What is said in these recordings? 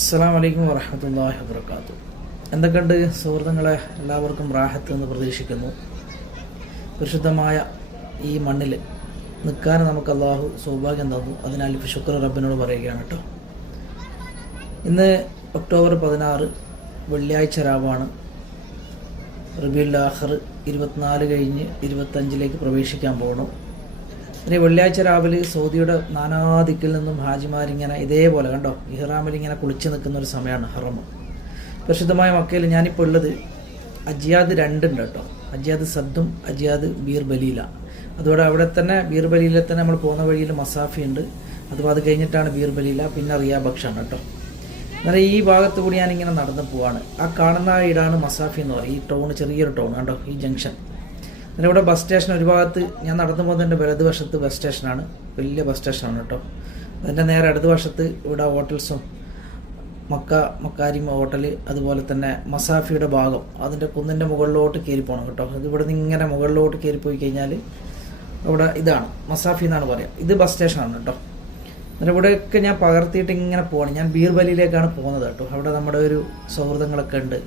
അസ്സാം വലൈക്കും വറഹമത്തല്ലാഹി വാബർക്കാത്തു എന്തൊക്കെയുണ്ട് സുഹൃത്തുക്കളെ? എല്ലാവർക്കും റാഹത്ത് എന്ന് പ്രതീക്ഷിക്കുന്നു. പരിശുദ്ധമായ ഈ മണ്ണിൽ നിൽക്കാൻ നമുക്ക് അള്ളാഹു സൗഭാഗ്യം തന്നു. അതിനാൽ ഇപ്പോൾ ശുക്ർ റബ്ബിനോട് പറയുകയാണ് കേട്ടോ. ഇന്ന് ഒക്ടോബർ പതിനാറ് വെള്ളിയാഴ്ച രാവാണ്. റബിയുൽ ആഹർ ഇരുപത്തിനാല് കഴിഞ്ഞ് ഇരുപത്തഞ്ചിലേക്ക് പ്രവേശിക്കാൻ പോകണം പിന്നെ വെള്ളിയാഴ്ച രാവിലെ സൗദിയുടെ നാനാദിക്കിൽ നിന്നും ഹാജിമാരിങ്ങനെ ഇതേപോലെ കണ്ടോ ഇഹ്റാമിൽ ഇങ്ങനെ കുളിച്ച് നിൽക്കുന്ന ഒരു സമയമാണ് ഹറം. പ്രസിദ്ധമായ മക്കയിൽ ഞാനിപ്പോൾ ഉള്ളത് അജിയാദ് രണ്ടുണ്ട് കേട്ടോ. അജിയാദ് സദ്ദും അജിയാദ് ബീർബലീല അതുപോലെ അവിടെ തന്നെ ബീർബലീല തന്നെ നമ്മൾ പോകുന്ന വഴിയിൽ മസാഫി ഉണ്ട്. അതുപോലെ അത് കഴിഞ്ഞിട്ടാണ് ബീർബലീല പിന്നെ റിയാ ബക്ഷാണ് കേട്ടോ. എന്നാൽ ഈ ഭാഗത്ത് കൂടി ഞാനിങ്ങനെ നടന്നു പോവാണ്. ആ കാണുന്ന ഇടാണ് മസാഫി എന്ന് പറയും. ഈ ടൗൺ ചെറിയൊരു ടൗൺ കണ്ടോ ഈ ജംഗ്ഷൻ. പിന്നെ ഇവിടെ ബസ് സ്റ്റേഷൻ ഒരു ഭാഗത്ത് ഞാൻ നടന്നു പോകുന്നതിന്റെ വലതുവശത്ത് ബസ് സ്റ്റേഷനാണ് വലിയ ബസ് സ്റ്റേഷനാണ് കേട്ടോ അതിന്റെ നേരെ ഇടതുവശത്ത് ഇവിടെ ഹോട്ടൽസും മക്ക മക്കാരിം ഹോട്ടൽ അതുപോലെ തന്നെ മസാഫിയുടെ ഭാഗം അതിന്റെ കുന്നിന്റെ മുകളിലോട്ട് കയറി പോകണം കേട്ടോ ഇതിവിടെ ഇവിടെ നിന്ന് ഇങ്ങനെ മുകളിലോട്ട് കയറി പോയി കഴിഞ്ഞാൽ അവിടെ ഇതാണ് മസാഫി എന്നാണ് പറയുക ഇത് ബസ് സ്റ്റേഷനാണ് കേട്ടോ എന്നിട്ട് ഇവിടെയൊക്കെ ഞാൻ പകർത്തിയിട്ട് ഇങ്ങനെ പോകണം ഞാൻ ബീർബലിയിലേക്കാണ് പോകുന്നത് കേട്ടോ അവിടെ നമ്മുടെ ഒരു സൗഹൃദങ്ങളൊക്കെ ഉണ്ട്.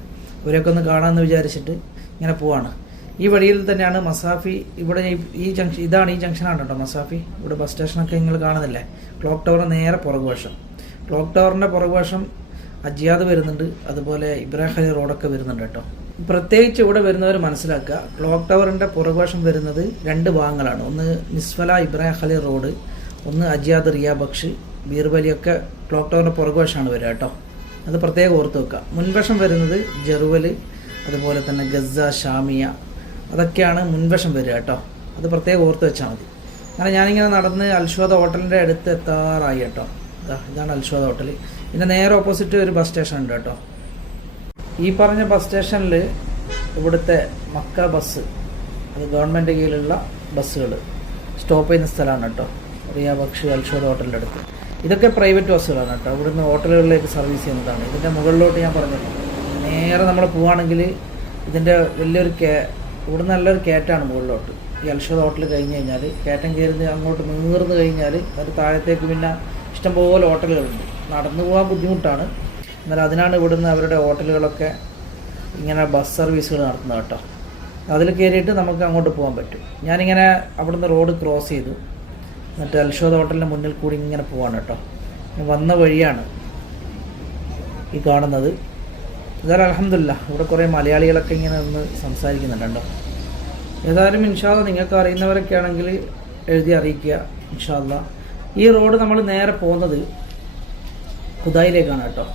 ഇവരെയൊക്കെ ഒന്ന് കാണാമെന്ന് വിചാരിച്ചിട്ട് ഇങ്ങനെ പോവാണ്. ഈ വഴിയിൽ തന്നെയാണ് മസാഫി ഇവിടെ ഈ- ജംഗ്ഷൻ ഇതാണ് ഈ ജംഗ്ഷനാണ് കേട്ടോ മസാഫി. ഇവിടെ ബസ് സ്റ്റേഷനൊക്കെ നിങ്ങൾ കാണുന്നില്ലേ? ക്ലോക്ക് ടവർ നേരെ പുറകുവശം. ക്ലോക്ക് ടവറിന്റെ പുറകുവശം അജിയാദ് വരുന്നുണ്ട്. അതുപോലെ ഇബ്രാഹിം റോഡൊക്കെ വരുന്നുണ്ട് കേട്ടോ. പ്രത്യേകിച്ച് ഇവിടെ വരുന്നവർ മനസ്സിലാക്കുക. ക്ലോക്ക് ടവറിന്റെ പുറകുവശം വരുന്നത് രണ്ട് ഭാഗങ്ങളാണ്. ഒന്ന് നിസ്ഫല ഇബ്രാഹിം റോഡ് ഒന്ന് അജിയാദ് റിയാബക്ഷ് ബീർബലിയൊക്കെ ക്ലോക്ക് ടവറിന്റെ പുറകുവശമാണ് വരിക കേട്ടോ. അത് പ്രത്യേകം ഓർത്ത് വെക്കുക. മുൻവശം വരുന്നത് ജെറുവൽ അതുപോലെ തന്നെ ഗസ ഷാമിയ അതൊക്കെയാണ് മുൻവശം വരിക കേട്ടോ. അത് പ്രത്യേകം ഓർത്ത് വെച്ചാൽ മതി. അങ്ങനെ ഞാനിങ്ങനെ നടന്ന് അൽഷോദ ഹോട്ടലിന്റെ അടുത്ത് എത്താറായി കേട്ടോ. ഇതാ ഇതാണ് അൽഷോദ ഹോട്ടൽ ഇതിന്റെ നേരെ ഓപ്പോസിറ്റ് ഒരു ബസ് സ്റ്റേഷൻ ഉണ്ട് കേട്ടോ. ഈ പറഞ്ഞ ബസ് സ്റ്റേഷനിൽ ഇവിടുത്തെ മക്ക ബസ് അത് ഗവൺമെന്റ് കീഴിലുള്ള ബസ്സുകൾ സ്റ്റോപ്പ് ചെയ്യുന്ന സ്ഥലമാണ് കേട്ടോ. റിയ ബക്ഷി അൽഷോദ് ഹോട്ടലിന്റെ അടുത്ത്. ഇതൊക്കെ പ്രൈവറ്റ് ബസ്സുകളാണ് കേട്ടോ. ഇവിടുന്ന് ഹോട്ടലുകളിലേക്ക് സർവീസ് ചെയ്യുന്നതാണ്. ഇതിന്റെ മുകളിലോട്ട് ഞാൻ പറഞ്ഞു നേരെ നമ്മൾ പോവുകയാണെങ്കിൽ ഇതിന്റെ വലിയൊരു കേ ഇവിടുന്ന് നല്ലൊരു കയറ്റാണ് മുകളിലോട്ട്. ഈ അൽഷോ ഹോട്ടൽ കഴിഞ്ഞ് കഴിഞ്ഞാൽ കയറ്റം കയറി അങ്ങോട്ട് നീർന്ന് കഴിഞ്ഞാൽ അത് താഴത്തേക്ക് പിന്നെ ഇഷ്ടംപോലെ ഹോട്ടലുകളുണ്ട്. നടന്നു പോകാൻ ബുദ്ധിമുട്ടാണ്. എന്നാൽ അതിനാണ് ഇവിടുന്ന് അവരുടെ ഹോട്ടലുകളൊക്കെ ഇങ്ങനെ ബസ് സർവീസുകൾ നടത്തുന്നത് കേട്ടോ. അതിൽ കയറിയിട്ട് നമുക്ക് അങ്ങോട്ട് പോകാൻ പറ്റും. ഞാനിങ്ങനെ അവിടുന്ന് റോഡ് ക്രോസ് ചെയ്തു. എന്നിട്ട് അൽഷോദ് ഹോട്ടലിന്റെ മുന്നിൽ കൂടി ഇങ്ങനെ പോവാണ് കേട്ടോ. വന്ന വഴിയാണ് ഈ കാണുന്നത്. ഏതായാലും അലഹമില്ല ഇവിടെ കുറേ മലയാളികളൊക്കെ ഇങ്ങനെ നിന്ന് സംസാരിക്കുന്നുണ്ട് ഏതായാലും ഇൻഷാല്ല നിങ്ങൾക്ക് അറിയുന്നവരൊക്കെ ആണെങ്കിൽ എഴുതി അറിയിക്കുക ഇൻഷാല്ല ഈ റോഡ് നമ്മൾ നേരെ പോകുന്നത് കുതായിലേക്കാണ് കേട്ടോ.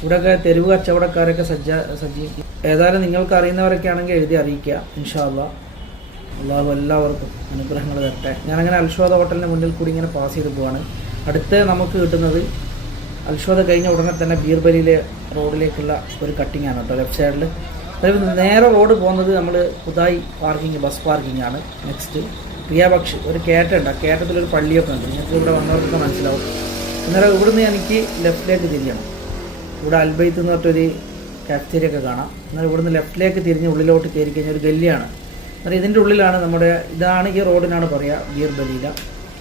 ഇവിടെയൊക്കെ തെരുവ് കച്ചവടക്കാരൊക്കെ സജ്ജ സജ്ജീ ഏതായാലും നിങ്ങൾക്ക് അറിയുന്നവരൊക്കെ ആണെങ്കിൽ എഴുതി അറിയിക്കുക ഇൻഷാല്ല അള്ളാഹു എല്ലാവർക്കും അനുഗ്രഹങ്ങൾ തരട്ടെ. ഞാനങ്ങനെ അൽഷോദ ഹോട്ടലിന്റെ മുന്നിൽ കൂടി ഇങ്ങനെ പാസ് ചെയ്ത് പോവാണ്. അടുത്ത് നമുക്ക് കിട്ടുന്നത് അൽഷോദ കഴിഞ്ഞ ഉടനെ തന്നെ ബീർബലിയിലെ റോഡിലേക്കുള്ള ഒരു കട്ടിംഗ് ആണ് കേട്ടോ ലെഫ്റ്റ് സൈഡിൽ അതായത് നേരെ റോഡ് പോകുന്നത് നമ്മൾ പുതായി പാർക്കിംഗ് ബസ് പാർക്കിംഗ് ആണ്. നെക്സ്റ്റ് പ്രിയാപക്ഷി ഒരു കയറ്റുണ്ട് ആ കയറ്റത്തിലൊരു പള്ളിയൊക്കെ ഉണ്ട്. നിങ്ങൾക്ക് ഇവിടെ വന്നവർക്കൊക്കെ മനസ്സിലാവും. അന്നേരം ഇവിടുന്ന് എനിക്ക് ലെഫ്റ്റിലേക്ക് തിരിയണം. ഇവിടെ അൽബൈത്ത് എന്ന് പറഞ്ഞൊരു കാഫ്റ്റീരിയ ഒക്കെ കാണാം. എന്നാൽ ഇവിടുന്ന് ലെഫ്റ്റിലേക്ക് തിരിഞ്ഞ് ഉള്ളിലോട്ട് കയറി കഴിഞ്ഞാൽ ഒരു ഗല്ലിയാണ്. അന്നേരം ഇതിന്റെ ഉള്ളിലാണ് നമ്മുടെ ഇതാണ് ഈ റോഡിനാണ് പറയുക ബലീല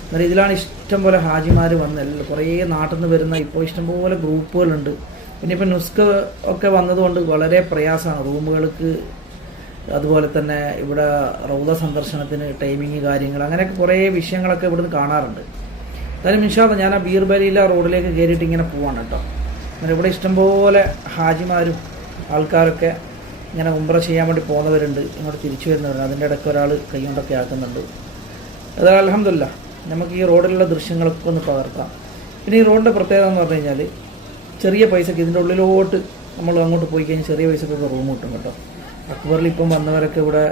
എന്നാൽ ഇതിലാണ് ഇഷ്ടം പോലെ ഹാജിമാർ വന്നത് കുറേ നാട്ടിൽ നിന്ന് വരുന്ന ഇപ്പോൾ ഇഷ്ടംപോലെ ഗ്രൂപ്പുകളുണ്ട്. പിന്നെ ഇപ്പം നുസ്ക് ഒക്കെ വന്നതുകൊണ്ട് വളരെ പ്രയാസമാണ് റൂമുകൾക്ക് അതുപോലെ തന്നെ ഇവിടെ റൗദ സന്ദർശനത്തിന് ടൈമിങ് കാര്യങ്ങൾ അങ്ങനെയൊക്കെ കുറേ വിഷയങ്ങളൊക്കെ ഇവിടുന്ന് കാണാറുണ്ട്. എന്തായാലും ഇൻഷാല്ല ഞാൻ ആ ബീർബലിയിലെ റോഡിലേക്ക് കയറിയിട്ട് ഇങ്ങനെ പോവാണ് കേട്ടോ. അങ്ങനെ ഇവിടെ ഇഷ്ടംപോലെ ഹാജിമാരും ആൾക്കാരൊക്കെ ഇങ്ങനെ ഉംറ ചെയ്യാൻ വേണ്ടി പോകുന്നവരുണ്ട് ഇങ്ങോട്ട് തിരിച്ചു വരുന്നവരുണ്ട്. അതിന്റെ ഇടയ്ക്ക് ഒരാൾ കൈകൊണ്ടൊക്കെ ആക്കുന്നുണ്ട്. അത് അലഹമില്ല നമുക്ക് ഈ റോഡിലുള്ള ദൃശ്യങ്ങളൊക്കെ ഒന്ന് പകർത്താം. പിന്നെ ഈ റോഡിന്റെ പ്രത്യേകത എന്ന് പറഞ്ഞു കഴിഞ്ഞാൽ ചെറിയ പൈസക്ക് ഇതിന്റെ ഉള്ളിലോട്ട് നമ്മൾ അങ്ങോട്ട് പോയി കഴിഞ്ഞാൽ ചെറിയ പൈസക്കൊക്കെ റൂം കിട്ടും കേട്ടോ. അക്ബറിൽ ഇപ്പം വന്നവരൊക്കെ ഇവിടെ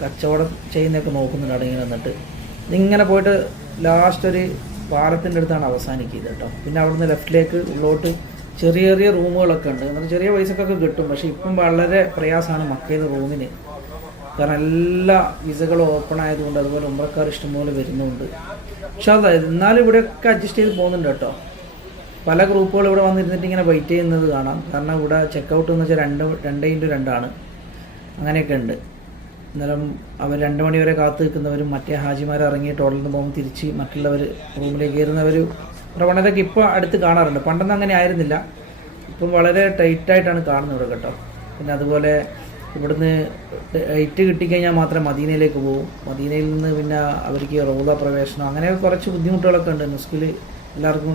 കച്ചവടം ചെയ്യുന്നതൊക്കെ നോക്കുന്നുണ്ട് അടങ്ങി വന്നിട്ട്. ഇതിങ്ങനെ പോയിട്ട് ലാസ്റ്റ് ഒരു പാലത്തിന്റെ അടുത്താണ് അവസാനിക്കുന്നത് കേട്ടോ. പിന്നെ അവിടുന്ന് ലെഫ്റ്റിലേക്ക് ഉള്ളോട്ട് ചെറിയ ചെറിയ റൂമുകളൊക്കെ ഉണ്ട്. എന്നിട്ട് ചെറിയ പൈസക്കൊക്കെ കിട്ടും. പക്ഷേ ഇപ്പം വളരെ പ്രയാസമാണ് മക്കയിൽ റൂമിന് കാരണം എല്ലാ വിസകളും ഓപ്പൺ ആയതുകൊണ്ട് അതുപോലെ ഉമ്രക്കാർ ഇഷ്ടംപോലെ വരുന്നുണ്ട്. പക്ഷെ അതായത് എന്നാലും ഇവിടെയൊക്കെ അഡ്ജസ്റ്റ് ചെയ്ത് പോകുന്നുണ്ട് കേട്ടോ. പല ഗ്രൂപ്പുകൾ ഇവിടെ വന്നിരുന്നിട്ട് ഇങ്ങനെ വെയിറ്റ് ചെയ്യുന്നത് കാണാം. കാരണം ഇവിടെ ചെക്കൗട്ട് എന്ന് വെച്ചാൽ രണ്ട് രണ്ട് ഇന്റു രണ്ടാണ് അങ്ങനെയൊക്കെ ഉണ്ട്. അന്നേരം അവർ രണ്ട് മണി വരെ കാത്തു നിൽക്കുന്നവരും മറ്റേ ഹാജിമാർ ഇറങ്ങി ടോളിൽ നിന്ന് പോകുമ്പോൾ തിരിച്ച് മറ്റുള്ളവർ റൂമിലേക്ക് കയറുന്നവർ പ്രവണതൊക്കെ ഇപ്പോൾ അടുത്ത് കാണാറുണ്ട്. പണ്ടൊന്നും അങ്ങനെ ആയിരുന്നില്ല. ഇപ്പം വളരെ ടൈറ്റായിട്ടാണ് കാണുന്നത് ഇവിടെ കേട്ടോ. പിന്നെ അതുപോലെ ഇവിടുന്ന് ടൈറ്റ് കിട്ടിക്കഴിഞ്ഞാൽ മാത്രം മദീനയിലേക്ക് പോകും. മദീനയിൽ നിന്ന് പിന്നെ അവർക്ക് റോള പ്രവേശനം അങ്ങനെ കുറച്ച് ബുദ്ധിമുട്ടുകളൊക്കെ ഉണ്ട്. മുസ്കിൽ എല്ലാവർക്കും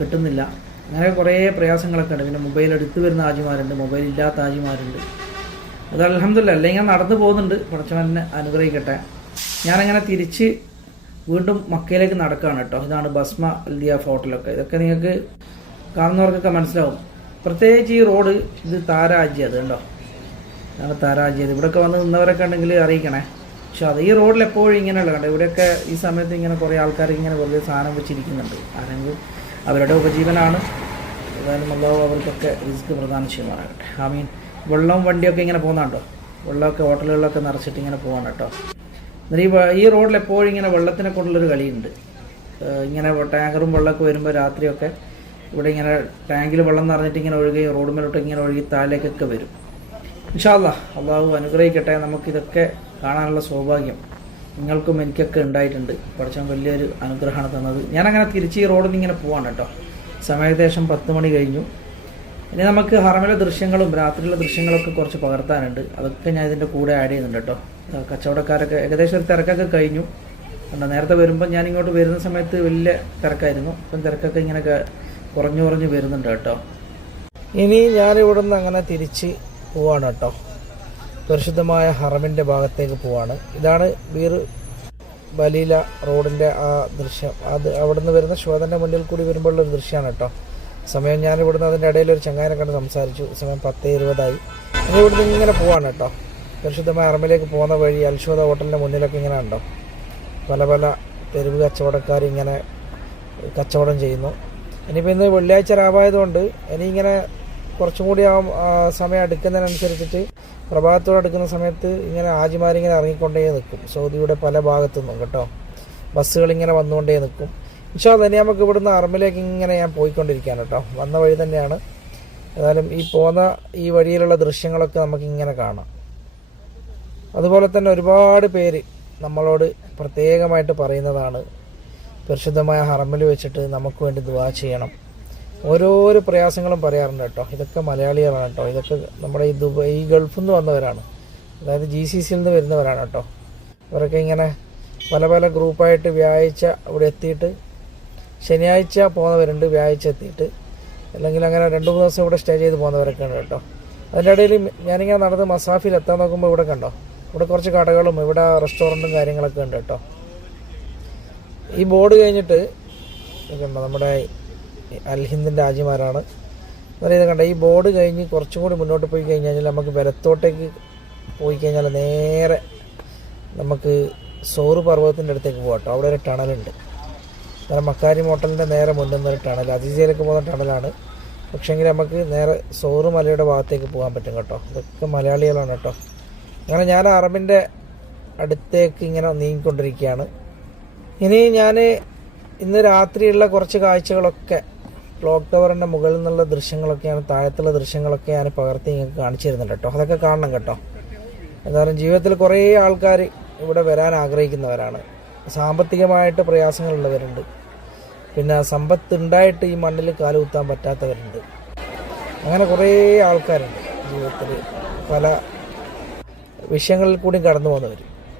കിട്ടുന്നില്ല. അങ്ങനെ കുറേ പ്രയാസങ്ങളൊക്കെ ഉണ്ട്. പിന്നെ മൊബൈൽ എടുത്തു വരുന്ന ആജിമാരുണ്ട് മൊബൈൽ ഇല്ലാത്ത ആജിമാരുണ്ട്. അത് അലഹമില്ല അല്ലെങ്കിൽ ഞാൻ നടന്നു പോകുന്നുണ്ട്. പടച്ചവനെ അനുഗ്രഹിക്കട്ടെ. ഞാനങ്ങനെ തിരിച്ച് വീണ്ടും മക്കയിലേക്ക് നടക്കുകയാണ് കേട്ടോ. ഇതാണ് ബസ്മ അൽദിയ ഫോട്ടലൊക്കെ ഇതൊക്കെ നിങ്ങൾക്ക് കാണുന്നവർക്കൊക്കെ മനസ്സിലാവും. പ്രത്യേകിച്ച് ഈ റോഡ് ഇത് താരാജ്യ അത് ഇതാണ് താരാജ്യത് ഇവിടെയൊക്കെ വന്ന് നിന്നവരൊക്കെ ഉണ്ടെങ്കിൽ അറിയിക്കണേ. പക്ഷെ അത് ഈ റോഡിൽ എപ്പോഴും ഇങ്ങനെയുള്ള കണ്ടത് ഇവിടെയൊക്കെ ഈ സമയത്ത് ഇങ്ങനെ കുറേ ആൾക്കാർ ഇങ്ങനെ വെറുതെ സാധനം വെച്ചിരിക്കുന്നുണ്ട്. ആരെങ്കിലും അവരുടെ ഉപജീവനമാണ് ഏതായാലും അല്ലാഹു അവർക്കൊക്കെ റിസ്ക് പ്രധാന ചെയ്യുമാറാകട്ടെ. ഐ മീൻ വെള്ളം വണ്ടിയൊക്കെ ഇങ്ങനെ പോകുന്നുണ്ടോ? വെള്ളമൊക്കെ ഹോട്ടലുകളിലൊക്കെ നിറച്ചിട്ട് ഇങ്ങനെ പോകണം കേട്ടോ. ഈ ഈ റോഡിൽ എപ്പോഴും ഇങ്ങനെ വെള്ളത്തിനെ കൊണ്ടുള്ളൊരു കളിയുണ്ട്. ഇങ്ങനെ ടാങ്കറും വെള്ളമൊക്കെ വരുമ്പോൾ രാത്രിയൊക്കെ ഇവിടെ ഇങ്ങനെ ടാങ്കിൽ വെള്ളം നിറഞ്ഞിട്ട് ഇങ്ങനെ ഒഴുകി റോഡ് മേലോട്ട് ഇങ്ങനെ ഒഴുകി താഴേക്കൊക്കെ വരും. ഇൻഷാല്ല അള്ളാഹു അനുഗ്രഹിക്കട്ടെ. നമുക്കിതൊക്കെ കാണാനുള്ള സൗഭാഗ്യം നിങ്ങൾക്കും എനിക്കൊക്കെ ഉണ്ടായിട്ടുണ്ട്. പഠിച്ചാൽ വലിയൊരു അനുഗ്രഹമാണ് തന്നത്. ഞാനങ്ങനെ തിരിച്ച് ഈ റോഡിൽ ഇങ്ങനെ പോവാണ് കേട്ടോ. ഏകദേശം പത്ത് മണി കഴിഞ്ഞു. ഇനി നമുക്ക് ഹറമിലെ ദൃശ്യങ്ങളും രാത്രിയിലെ ദൃശ്യങ്ങളൊക്കെ കുറച്ച് പകർത്താനുണ്ട്. അതൊക്കെ ഞാൻ ഇതിന്റെ കൂടെ ആഡ് ചെയ്യുന്നുണ്ട് കേട്ടോ. കച്ചവടക്കാരൊക്കെ ഏകദേശം ഒരു തിരക്കൊക്കെ കഴിഞ്ഞു. കണ്ടോ നേരത്തെ വരുമ്പോൾ ഞാൻ ഇങ്ങോട്ട് വരുന്ന സമയത്ത് വലിയ തിരക്കായിരുന്നു. അപ്പം തിരക്കൊക്കെ ഇങ്ങനെ കുറഞ്ഞു കുറഞ്ഞു വരുന്നുണ്ട് കേട്ടോ. ഇനി ഞാനിവിടുന്ന് അങ്ങനെ തിരിച്ച് പോവാണ് കേട്ടോ. പരിശുദ്ധമായ ഹറമിന്റെ ഭാഗത്തേക്ക് പോവാണ്. ഇതാണ് വീർ ബലീല റോഡിന്റെ ആ ദൃശ്യം. അത് നിന്ന് വരുന്ന ശോധന്റെ മുന്നിൽ കൂടി വരുമ്പോഴുള്ള ഒരു ദൃശ്യമാണ് കേട്ടോ. സമയം ഞാൻ ഇവിടുന്ന് അതിന്റെ ഇടയിൽ ഒരു ചങ്ങാനെ കണ്ട് സംസാരിച്ചു. സമയം പത്ത് ഇരുപതായി. ഇനി ഇവിടുന്ന് ഇങ്ങനെ പോവാണ് കേട്ടോ. പരിശുദ്ധമായ ഹറമിലേക്ക് പോകുന്ന വഴി അൽശോധ ഹോട്ടലിന്റെ മുന്നിലൊക്കെ ഇങ്ങനെ ഉണ്ടോ പല പല തെരുവ് കച്ചവടക്കാർ ഇങ്ങനെ കച്ചവടം ചെയ്യുന്നു. ഇനിയിപ്പോൾ ഇന്ന് വെള്ളിയാഴ്ച രാവായതുകൊണ്ട് ഇനി ഇങ്ങനെ കുറച്ചും കൂടി ആ സമയം അടുക്കുന്നതിനനുസരിച്ചിട്ട് പ്രഭാതത്തോടെ അടുക്കുന്ന സമയത്ത് ഇങ്ങനെ ആജിമാരിങ്ങനെ ഇറങ്ങിക്കൊണ്ടേ നിൽക്കും. സൗദിയുടെ പല ഭാഗത്തു നിന്നും കേട്ടോ. ബസ്സുകൾ ഇങ്ങനെ വന്നുകൊണ്ടേ നിൽക്കും. പക്ഷേ തന്നെ നമുക്ക് ഇവിടുന്ന് അറമിലേക്ക് ഇങ്ങനെ ഞാൻ പോയിക്കൊണ്ടിരിക്കുകയാണ് കേട്ടോ. വന്ന വഴി തന്നെയാണ്. ഏതായാലും ഈ പോന്ന ഈ വഴിയിലുള്ള ദൃശ്യങ്ങളൊക്കെ നമുക്ക് ഇങ്ങനെ കാണാം. അതുപോലെ തന്നെ ഒരുപാട് പേര് നമ്മളോട് പ്രത്യേകമായിട്ട് പറയുന്നതാണ് പരിശുദ്ധമായ ഹറമിൽ വെച്ചിട്ട് നമുക്ക് വേണ്ടി ദുവാ ചെയ്യണം. ഓരോരോ പ്രയാസങ്ങളും പറയാറുണ്ട് കേട്ടോ. ഇതൊക്കെ മലയാളികളാണ് കേട്ടോ. ഇതൊക്കെ നമ്മുടെ ഈ ദുബായ് ഈ ഗൾഫിൽ നിന്ന് വന്നവരാണ്. അതായത് ജി സി സിയിൽ നിന്ന് വരുന്നവരാണ് കേട്ടോ. ഇവരൊക്കെ ഇങ്ങനെ പല പല ഗ്രൂപ്പായിട്ട് വ്യാഴാഴ്ച ഇവിടെ എത്തിയിട്ട് ശനിയാഴ്ച പോകുന്നവരുണ്ട് വ്യാഴാഴ്ച എത്തിയിട്ട്. അല്ലെങ്കിൽ അങ്ങനെ രണ്ട് മൂന്ന് ദിവസം ഇവിടെ സ്റ്റേ ചെയ്ത് പോകുന്നവരൊക്കെ ഉണ്ട് കേട്ടോ. അതിന്റെ ഇടയിൽ ഞാനിങ്ങനെ നടന്ന് മസാഫിൽ എത്താൻ നോക്കുമ്പോൾ ഇവിടെ കണ്ടോ? ഇവിടെ കുറച്ച് കടകളും ഇവിടെ റെസ്റ്റോറന്റും കാര്യങ്ങളൊക്കെ ഉണ്ട് കേട്ടോ. ഈ ബോർഡ് കഴിഞ്ഞിട്ട് നമ്മുടെ അൽഹിന്ദിന്റെ ആജിമാരാണ് എന്നാലും ഇത് കണ്ട ഈ ബോർഡ് കഴിഞ്ഞ് കുറച്ചും കൂടി മുന്നോട്ട് പോയി കഴിഞ്ഞാൽ നമുക്ക് വരത്തോട്ടേക്ക് പോയി കഴിഞ്ഞാൽ നേരെ നമുക്ക് സോറു പർവതത്തിന്റെ അടുത്തേക്ക് പോകാം അവിടെ ഒരു ടണലുണ്ട്. കാരണം മക്കാരി മോട്ടലിന്റെ നേരെ മുന്നിൽ നിന്ന് ഒരു ടണൽ. അതിഥിയിലേക്ക് പോകുന്ന ടണലാണ്. പക്ഷേങ്കിൽ നമുക്ക് നേരെ സോറു മലയുടെ ഭാഗത്തേക്ക് പോകാൻ പറ്റും കേട്ടോ. ഇതൊക്കെ മലയാളികളാണ് കേട്ടോ. അങ്ങനെ ഞാൻ അറബിന്റെ അടുത്തേക്ക് ഇങ്ങനെ നീങ്ങിക്കൊണ്ടിരിക്കുകയാണ്. ഇനി ഞാൻ ഇന്ന് രാത്രിയുള്ള കുറച്ച് കാഴ്ചകളൊക്കെ ക്ലോക്ക് ടവറിന്റെ മുകളിൽ നിന്നുള്ള ദൃശ്യങ്ങളൊക്കെയാണ് താഴത്തുള്ള ദൃശ്യങ്ങളൊക്കെയാണ് പകർത്തി നിങ്ങൾക്ക് കാണിച്ചു തരുന്നുണ്ട് കേട്ടോ. അതൊക്കെ കാണണം കേട്ടോ. എന്തായാലും ജീവിതത്തിൽ കുറേ ആൾക്കാർ ഇവിടെ വരാൻ ആഗ്രഹിക്കുന്നവരാണ്. സാമ്പത്തികമായിട്ട് പ്രയാസങ്ങളുള്ളവരുണ്ട്. പിന്നെ സമ്പത്ത് ഉണ്ടായിട്ട് ഈ മണ്ണിൽ കാലുകുത്താൻ പറ്റാത്തവരുണ്ട്. അങ്ങനെ കുറേ ആൾക്കാരുണ്ട് ജീവിതത്തിൽ. പല വിഷയങ്ങളിൽ കൂടി കടന്നു പോകുന്നവർ.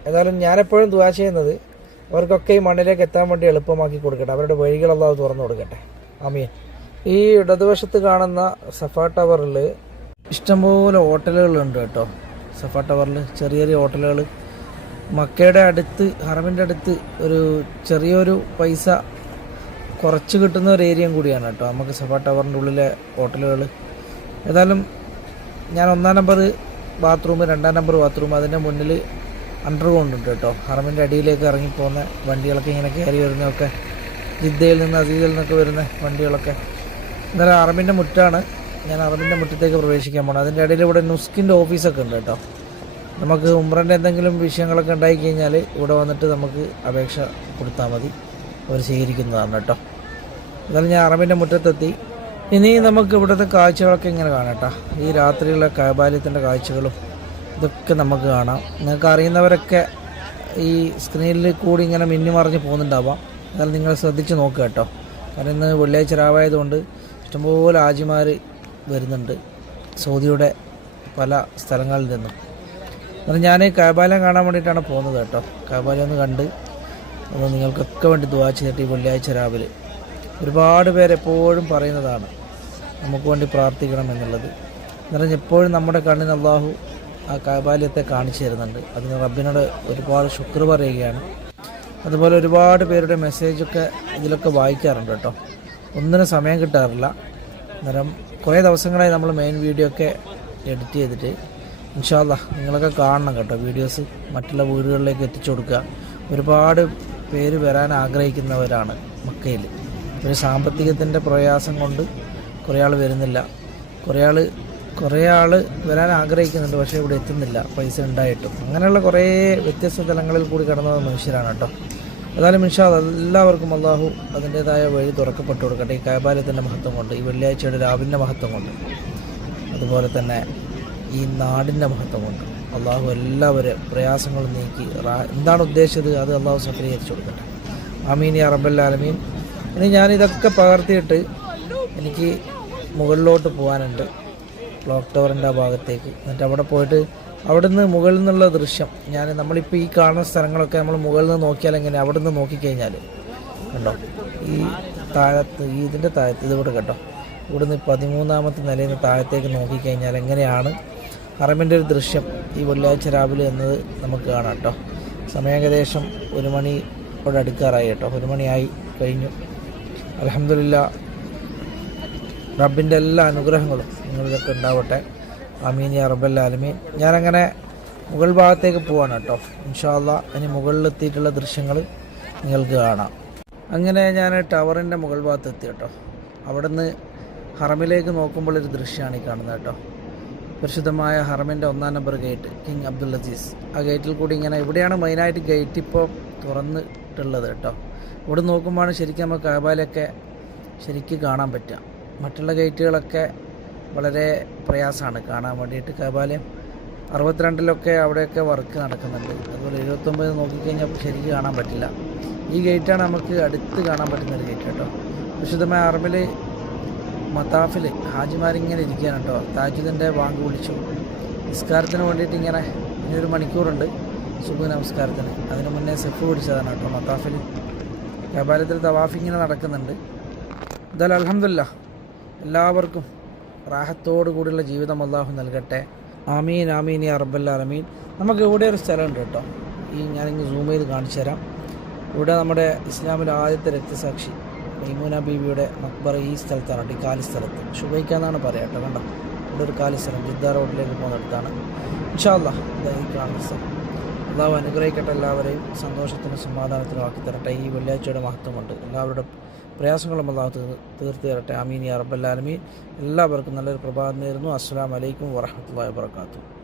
ഏതായാലും ഞാനെപ്പോഴും ദുവാ ചെയ്യുന്നത് അവർക്കൊക്കെ ഈ മണ്ണിലേക്ക് എത്താൻ വേണ്ടി എളുപ്പമാക്കി കൊടുക്കട്ടെ. അവരുടെ വഴികളെല്ലാം അത് തുറന്നു കൊടുക്കട്ടെ. ആമീൻ. ഈ ഇടതുവശത്ത് കാണുന്ന സഫ ടവറിൽ ഇഷ്ടംപോലെ ഹോട്ടലുകളുണ്ട് കേട്ടോ. സഫ ടവറിൽ ചെറിയ ചെറിയ ഹോട്ടലുകൾ മക്കയുടെ അടുത്ത് ഹറമിന്റെ അടുത്ത് ഒരു ചെറിയൊരു പൈസ കുറച്ച് കിട്ടുന്ന ഒരു ഏരിയയും കൂടിയാണ് കേട്ടോ നമുക്ക് സഫ ടവറിന്റെ ഉള്ളിലെ ഹോട്ടലുകൾ ഏതായാലും ഞാൻ ഒന്നാം നമ്പർ ബാത്റൂം രണ്ടാം നമ്പർ ബാത്റൂം അതിന്റെ മുന്നിൽ അണ്ടർഗ്രൗണ്ട് ഉണ്ട് കേട്ടോ. ഹറമിന്റെ അടിയിലേക്ക് ഇറങ്ങിപ്പോകുന്ന വണ്ടികളൊക്കെ ഇങ്ങനെ കയറി വരുന്നതൊക്കെ ജിദ്ദയിൽ നിന്ന് അസീസിൽ നിന്നൊക്കെ വരുന്ന വണ്ടികളൊക്കെ എന്നാലും അറബിന്റെ മുറ്റാണ്. ഞാൻ അറബിന്റെ മുറ്റത്തേക്ക് പ്രവേശിക്കാൻ പോകണം അതിന്റെ ഇടയിൽ ഇവിടെ നുസ്കിന്റെ ഓഫീസൊക്കെ ഉണ്ട് കേട്ടോ. നമുക്ക് ഉമ്രന്റെ എന്തെങ്കിലും വിഷയങ്ങളൊക്കെ ഉണ്ടായി കഴിഞ്ഞാൽ ഇവിടെ വന്നിട്ട് നമുക്ക് അപേക്ഷ കൊടുത്താൽ മതി. അവർ സ്വീകരിക്കുന്നതാണ് കേട്ടോ. എന്നാലും ഞാൻ അറബിന്റെ മുറ്റത്തെത്തി. ഇനി നമുക്ക് ഇവിടുത്തെ കാഴ്ചകളൊക്കെ ഇങ്ങനെ കാണാം കേട്ടോ. ഈ രാത്രിയിലെ കാബാല്യത്തിന്റെ കാഴ്ചകളും ഇതൊക്കെ നമുക്ക് കാണാം. നിങ്ങൾക്ക് അറിയുന്നവരൊക്കെ ഈ സ്ക്രീനിൽ കൂടി ഇങ്ങനെ മിന്നി മറിഞ്ഞ് പോകുന്നുണ്ടാവാം. എന്നാലും നിങ്ങൾ ശ്രദ്ധിച്ച് നോക്കുക കേട്ടോ. കാരണം ഇന്ന് വെള്ളിയാഴ്ച രാവായതുകൊണ്ട് ഇഷ്ടംപോലെ ആജിമാർ വരുന്നുണ്ട്. സൗദിയുടെ പല സ്ഥലങ്ങളിൽ നിന്നും. എന്നാൽ ഞാൻ കാബാലം കാണാൻ വേണ്ടിയിട്ടാണ് പോകുന്നത് കേട്ടോ. കാബാലം ഒന്ന് കണ്ട് അപ്പോൾ നിങ്ങൾക്കൊക്കെ വേണ്ടി ദുവാ ചെയ്തിട്ട് ഈ വെള്ളിയാഴ്ച രാവിലെ. ഒരുപാട് പേരെപ്പോഴും പറയുന്നതാണ് നമുക്ക് വേണ്ടി പ്രാർത്ഥിക്കണം എന്നുള്ളത്. എന്നാൽ എപ്പോഴും നമ്മുടെ കണ്ണിന് അള്ളാഹു ആ കാബാലയത്തെ കാണിച്ചു തരുന്നുണ്ട്. അതിന് റബ്ബിനോട് ഒരുപാട് ശുക്ർ പറയുകയാണ്. അതുപോലെ ഒരുപാട് പേരുടെ മെസ്സേജൊക്കെ ഇതിലൊക്കെ വായിക്കാറുണ്ട് കേട്ടോ. ഒന്നിനും സമയം കിട്ടാറില്ല. അന്നേരം കുറേ ദിവസങ്ങളായി നമ്മൾ മെയിൻ വീഡിയോ ഒക്കെ എഡിറ്റ് ചെയ്തിട്ട് ഇൻഷാല്ല നിങ്ങളൊക്കെ കാണണം കേട്ടോ വീഡിയോസ് മറ്റുള്ള വീടുകളിലേക്ക് എത്തിച്ചു കൊടുക്കുക. ഒരുപാട് പേര് വരാൻ ആഗ്രഹിക്കുന്നവരാണ് മക്കയിൽ ഒരു സാമ്പത്തികത്തിന്റെ പ്രയാസം കൊണ്ട് കുറേ ആൾ വരുന്നില്ല. കുറേ ആൾ കുറേ ആൾ വരാൻ ആഗ്രഹിക്കുന്നുണ്ട് പക്ഷേ ഇവിടെ എത്തുന്നില്ല. പൈസ ഉണ്ടായിട്ടും. അങ്ങനെയുള്ള കുറേ വ്യത്യസ്ത തലങ്ങളിൽ കൂടി കടന്നു വന്ന മനുഷ്യരാണ് കേട്ടോ. ഏതായാലും മിഷാ എല്ലാവർക്കും അള്ളാഹു അതിന്റേതായ വഴി തുറക്കപ്പെട്ടു കൊടുക്കട്ടെ. ഈ കാബാലയത്തിന്റെ മഹത്വം കൊണ്ട് ഈ വെള്ളിയാഴ്ചയുടെ രാവിന്റെ മഹത്വം കൊണ്ട് അതുപോലെ തന്നെ ഈ നാടിന്റെ മഹത്വം കൊണ്ട് അള്ളാഹു എല്ലാവരും പ്രയാസങ്ങൾ നീക്കി എന്താണ് ഉദ്ദേശിച്ചത്? അത് അള്ളാഹു സഫലീകരിച്ചു കൊടുക്കട്ടെ. ആമീൻ യാ റബ്ബല്ലാലമീൻ ഇനി ഞാനിതൊക്കെ പകർത്തിയിട്ട് എനിക്ക് മുകളിലോട്ട് പോകാനുണ്ട് ക്ലോക്ക് ടവറിന്റെ ആ ഭാഗത്തേക്ക്. എന്നിട്ട് അവിടെ പോയിട്ട് അവിടെ നിന്ന് മുകളിൽ നിന്നുള്ള ദൃശ്യം ഞാൻ നമ്മളിപ്പോൾ ഈ കാണുന്ന സ്ഥലങ്ങളൊക്കെ നമ്മൾ മുകളിൽ നിന്ന് നോക്കിയാൽ എങ്ങനെ? അവിടെ നിന്ന് നോക്കിക്കഴിഞ്ഞാൽ കണ്ടോ? ഈ താഴത്ത് ഇതിന്റെ താഴത്ത് ഇതിവിടെ കേട്ടോ. ഇവിടുന്ന് പതിമൂന്നാമത്തെ നിലയിൽ നിന്ന് താഴത്തേക്ക് നോക്കിക്കഴിഞ്ഞാൽ എങ്ങനെയാണ് ഹറമിന്റെ ഒരു ദൃശ്യം ഈ വെള്ളിയാഴ്ച രാവിലെ എന്നത് നമുക്ക് കാണാം കേട്ടോ. സമയം ഏകദേശം ഒരു മണിയോട് അടുക്കാറായി കേട്ടോ. ഒരു മണിയായി കഴിഞ്ഞു. അലഹമില്ല റബ്ബിന്റെ എല്ലാ അനുഗ്രഹങ്ങളും നിങ്ങളിലൊക്കെ ഉണ്ടാവട്ടെ. അമീൻ യാ റബ്ബൽ ആലമീൻ. ഞാനങ്ങനെ മുകൾ ഭാഗത്തേക്ക് പോവാണ് കേട്ടോ. ഇൻഷാല്ല ഇനി മുകളിലെത്തിയിട്ടുള്ള ദൃശ്യങ്ങൾ നിങ്ങൾക്ക് കാണാം. അങ്ങനെ ഞാൻ ടവറിന്റെ മുകൾ ഭാഗത്ത് എത്തി കേട്ടോ. നിന്ന് ഹറമിലേക്ക് നോക്കുമ്പോൾ ഒരു ദൃശ്യമാണ് ഈ കാണുന്നത് കേട്ടോ. പരിശുദ്ധമായ ഹറമിന്റെ ഒന്നാം number gate king Abdul Aziz. ആ ഗേറ്റിൽ കൂടി ഇങ്ങനെ ഇവിടെയാണ് മെയിനായിട്ട് ഗേറ്റ് ഇപ്പോൾ തുറന്നിട്ടുള്ളത് കേട്ടോ. ഇവിടെ നോക്കുമ്പോഴാണ് ശരിക്കും നമുക്ക് കാബാലൊക്കെ ശരിക്കും കാണാൻ പറ്റുക. മറ്റുള്ള ഗേറ്റുകളൊക്കെ വളരെ പ്രയാസമാണ്. കാണാൻ വേണ്ടിയിട്ട് കാബാലയം അറുപത്തിരണ്ടിലൊക്കെ അവിടെയൊക്കെ വർക്ക് നടക്കുന്നുണ്ട്. അതുപോലെ എഴുപത്തൊമ്പത് നോക്കിക്കഴിഞ്ഞാൽ ശരിക്കും കാണാൻ പറ്റില്ല. ഈ ഗേറ്റാണ് നമുക്ക് അടുത്ത് കാണാൻ പറ്റുന്ന ഒരു ഗേറ്റ് കേട്ടോ. വിശുദ്ധമായ അറബിൽ മതാഫിൽ ഹാജിമാരിങ്ങനെ ഇരിക്കുകയാണ് കേട്ടോ. താജുദിന്റെ വാങ്ക് വിളിച്ചു. നിസ്കാരത്തിന് വേണ്ടിയിട്ട് ഇങ്ങനെ ഇനി ഒരു മണിക്കൂറുണ്ട്. സുബു നമസ്കാരത്തിന്. അതിന് മുന്നേ സെഫ് പിടിച്ചതാണ് കേട്ടോ മത്താഫിൽ വ്യാപാരത്തിൽ തവാഫ് ഇങ്ങനെ നടക്കുന്നുണ്ട്. എന്തായാലും അലഹമില്ല എല്ലാവർക്കും റാഹത്തോടു കൂടിയുള്ള ജീവിതം അള്ളാഹു നൽകട്ടെ. ആമീൻ ആമീൻ ഈ അറബല്ലാറമീൻ നമുക്ക് ഇവിടെ ഒരു സ്ഥലമുണ്ട് കേട്ടോ. ഈ ഞാനിങ്ങ് സൂം ചെയ്ത് കാണിച്ചു തരാം. ഇവിടെ നമ്മുടെ ഇസ്ലാമിലെ ആദ്യത്തെ രക്തസാക്ഷി മൈമൂന ബീവിയുടെ മക്ബറ ഈ സ്ഥലത്താണ് ഈ കാലി സ്ഥലത്ത് ഷുബൈക്ക എന്നാണ് പറയാം കേട്ടോ കണ്ടോ? ഇവിടെ ഒരു കാലി സ്ഥലം ജിദ്ദ റോഡിലേക്ക് പോകുന്നിടത്താണ് ഇൻഷാല്ല ഈ കാണുന്ന സ്ഥലം. അള്ളാഹു അനുഗ്രഹിക്കട്ടെ എല്ലാവരെയും. സന്തോഷത്തിനും സമാധാനത്തിനും ആക്കി തരട്ടെ ഈ വെള്ളിയാഴ്ചയുടെ മഹത്വമുണ്ട്. എല്ലാവരുടെ പ്രയാസങ്ങളും അള്ളാഹു തീർ- തീർത്ത് തരട്ടെ അമീൻ യാ റബ്ബല്ലാലമീൻ എല്ലാവർക്കും നല്ലൊരു പ്രഭാതം നേരുന്നു. അസ്സാം വലൈക്കും വറഹ്മത്തുള്ളാഹി വാത്തു